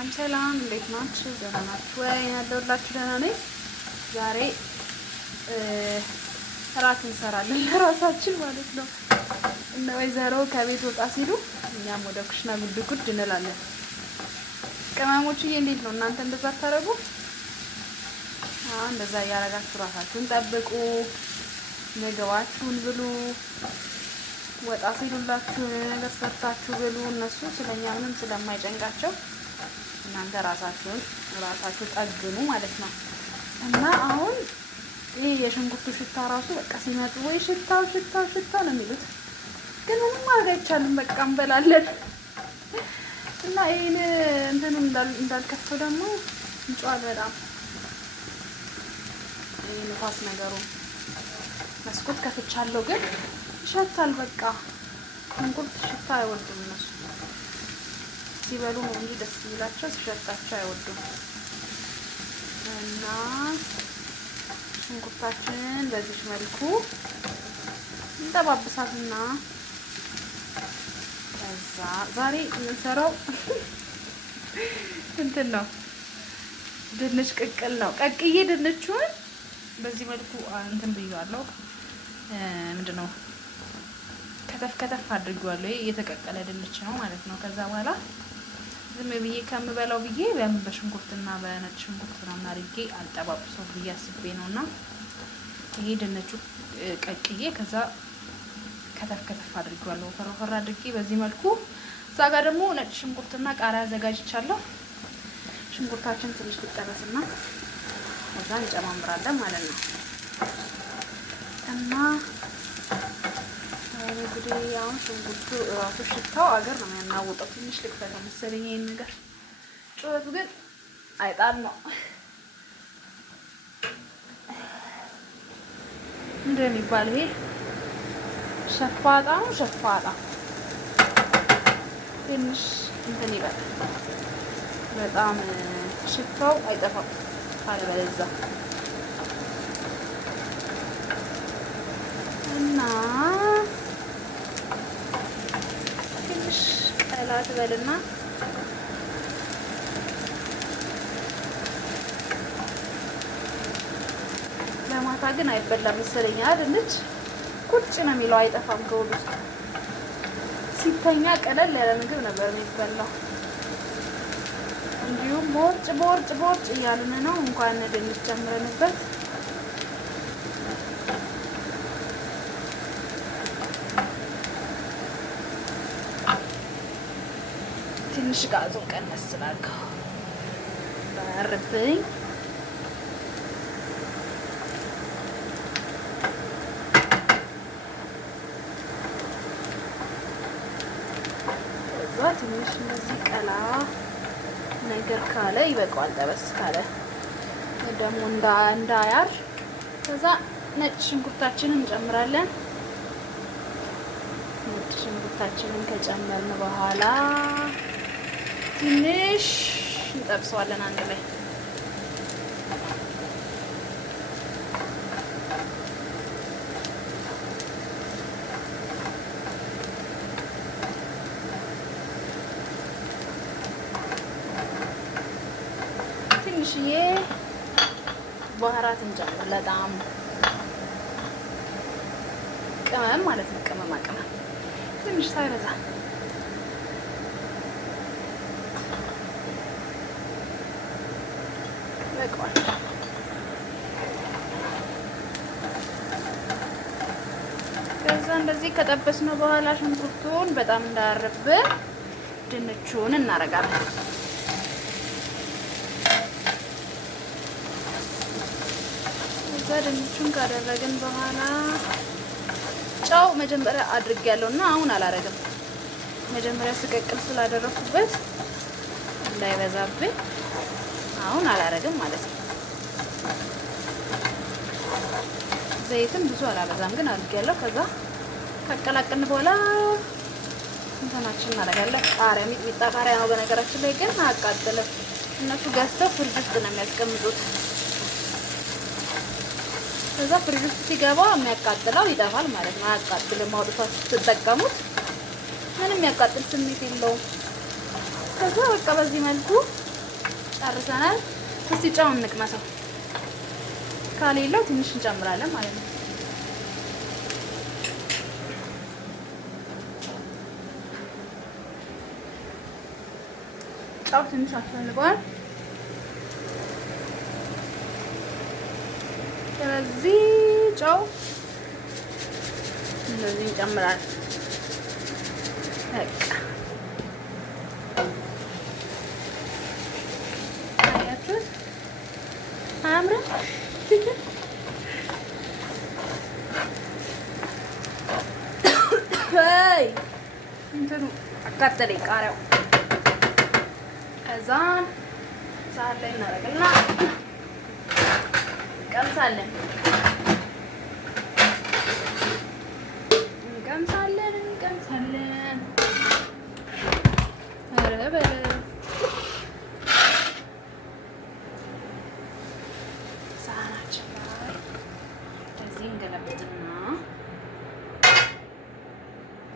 ሰላም ሰላም፣ እንዴት ናችሁ? ደህና ናችሁ ወይ? ያለሁላችሁ ደህና ነኝ። ዛሬ እራት እንሰራለን ለራሳችን ማለት ነው። እነ ወይዘሮ ከቤት ወጣ ሲሉ እኛም ወደ ኩሽና ጉድ ጉድ እንላለን። ቅመሞችዬ እንዴት ነው እናንተ? እንደዛ አታረጉ? እንደዛ እያረጋችሁ ራሳችሁን ጠብቁ፣ ምግባችሁን ብሉ። ወጣ ሲሉላችሁ ነገር ሰርታችሁ ብሉ። እነሱ ስለኛ ምንም ስለማይጨንቃቸው እናንተ ራሳችሁ ጠግኑ ማለት ነው። እና አሁን ይሄ የሽንኩርቱ ሽታ ራሱ በቃ ሲመጡ ወይ ሽታው ነው የሚሉት፣ ግን ምንም ማድረግ አይቻልም። በቃ እንበላለን። እና ይሄን እንትኑ እንዳልከፍተው ደግሞ እንጫዋል በጣም ይሄ ንፋስ ነገሩ መስኮት ከፍቻለሁ፣ ግን ይሸታል። በቃ ሽንኩርት ሽታ አይወዱም እነሱ። ሲበሉ ነው እንጂ ደስ ይላቸው፣ ሲሸታቸው አይወዱም። እና ሽንኩርታችንን በዚህ መልኩ እንጠባብሳትና ከዛ ዛሬ የምንሰራው እንትን ነው፣ ድንች ቅቅል ነው። ቀቅዬ ድንቹን በዚህ መልኩ እንትን ብያለሁ። ምንድነው ከተፍ አድርጌዋለሁ። ይሄ የተቀቀለ ድንች ነው ማለት ነው። ከዛ በኋላ ዝም ብዬ ከምበላው ብዬ ለምን በሽንኩርትና በነጭ ሽንኩርት ምናምን አድርጌ አልጠባብሰው ብዬ አስቤ ነውና ይሄ ድንቹ ቀቅዬ ከዛ ከተፍ አድርጌዋለሁ። ወፈር አድርጌ በዚህ መልኩ። እዛ ጋር ደግሞ ነጭ ሽንኩርትና ቃሪያ አዘጋጅቻለሁ። ሽንኩርታችን ትንሽ ሊጠበስና ከዛ እንጨማምራለን ማለት ነው። እና እንግዲህ አሁን ሽንኩርቱ እራሱ ሽታው አገር ነው የሚያናውጠው። ትንሽ ልክፈተው መሰለኝ ይሄን ነገር። ጩኸቱ ግን አይጣል ነው። ምንድን ነው የሚባለው ይሄ? ሸፋጣ ነው። ሸፋጣ ትንሽ እንትን ይበላል። በጣም ሽታው አይጠፋም ካለበለዚያ። እና ትንሽ ቀላ ትበልና ለማታ ግን አይበላም መሰለኝ አይደልች? ቁጭ ነው የሚለው፣ አይጠፋም ከወዱ ውስጥ። ሲተኛ ቀለል ያለ ምግብ ነበር የሚበላው። እንዲሁም ቦርጭ እያልን ነው። እንኳን ድንች ጨምረንበት ትንሽ ጋዙን ቀነስ ስላልከው ባርብኝ። ከዛ ትንሽ እንደዚህ ቀላ ነገር ካለ ይበቃዋል። ጠበስ ካለ ደግሞ እንዳያር። ከዛ ነጭ ሽንኩርታችንን እንጨምራለን። ነጭ ሽንኩርታችንን ከጨመርን በኋላ ትንሽ እንጠብሰዋለን አንድ ላይ። ትንሽዬ ባህራት እንጨምር፣ ለጣም ቅመም ማለት ነው። ቅመማ ትንሽ ሳይበዛ። በቃል ከዛ እንደዚህ ከጠበስነው በኋላ ሽንኩርቱን በጣም እንዳያርብን ድንቹን እናረጋለን። ከዛ ድንቹን ካደረግን በኋላ ጨው መጀመሪያ አድርጌያለሁና አሁን አላረግም። መጀመሪያ ስቀቅል ስላደረኩበት እንዳይበዛብኝ አሁን አላረግም ማለት ነው። ዘይትም ብዙ አላበዛም ግን አድርጌያለሁ። ከዛ ካቀላቀልን በኋላ እንትናችን እናደርጋለን። ቃሪያ፣ ሚጥሚጣ ቃሪያ ነው በነገራችን ላይ፣ ግን አያቃጥልም። እነሱ ገዝተው ፍሪጅ ውስጥ ነው የሚያስቀምጡት። ከዛ ፍሪጅ ውስጥ ሲገባ የሚያቃጥለው ይጠፋል ማለት ነው። አያቃጥልም። አውጥታችሁ ስትጠቀሙት ምንም የሚያቃጥል ስሜት የለውም። ከዛ በቃ በዚህ መልኩ ጨርሰናል። እስቲ ጨውን እንቅመሰው። ካሌለው ትንሽ እንጨምራለን ማለት ነው። ጨው ትንሽ አስፈልገዋል። ስለዚህ ጨው እንደዚህ እንጨምራለን። በቃ አያችሁት? አያምርም? አይ እንትኑ አቃጠለኝ ቃሪያው። ከዛ ሳህን ላይ እናደርግና እንቀምሳለን። ኧረ በለው ሳህናችን ላይ እንደዚህ እንገለብጥና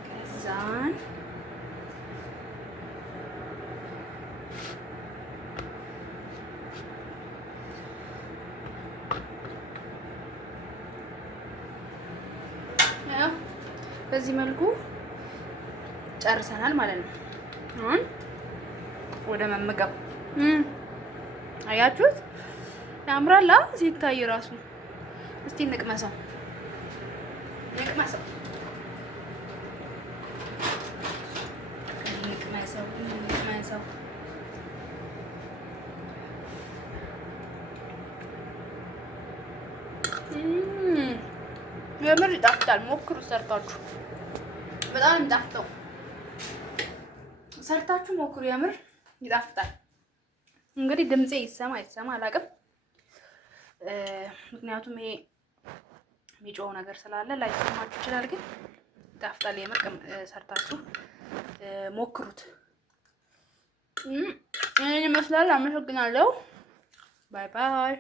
ከዛን በዚህ መልኩ ጨርሰናል ማለት ነው። አሁን ወደ መመገብ አያችሁት? ያምራል ሲታይ ራሱ። እስቲ እንቅመሰው እንቅመሰው እንቅመሰው እንቅመሰው። የምር ይጣፍጣል። ሞክሩ ሰርታችሁ፣ በጣም ይጣፍጣል። ሰርታችሁ ሞክሩ፣ የምር ይጣፍጣል። እንግዲህ ድምጼ ይሰማ አይሰማ አላውቅም፣ ምክንያቱም ይሄ የሚጮህ ነገር ስላለ ላይሰማችሁ ይችላል። ግን ይጣፍጣል። የምር ሰርታችሁ ሞክሩት። ይሄን ይመስላል። አመሰግናለሁ። ባይ ባይ።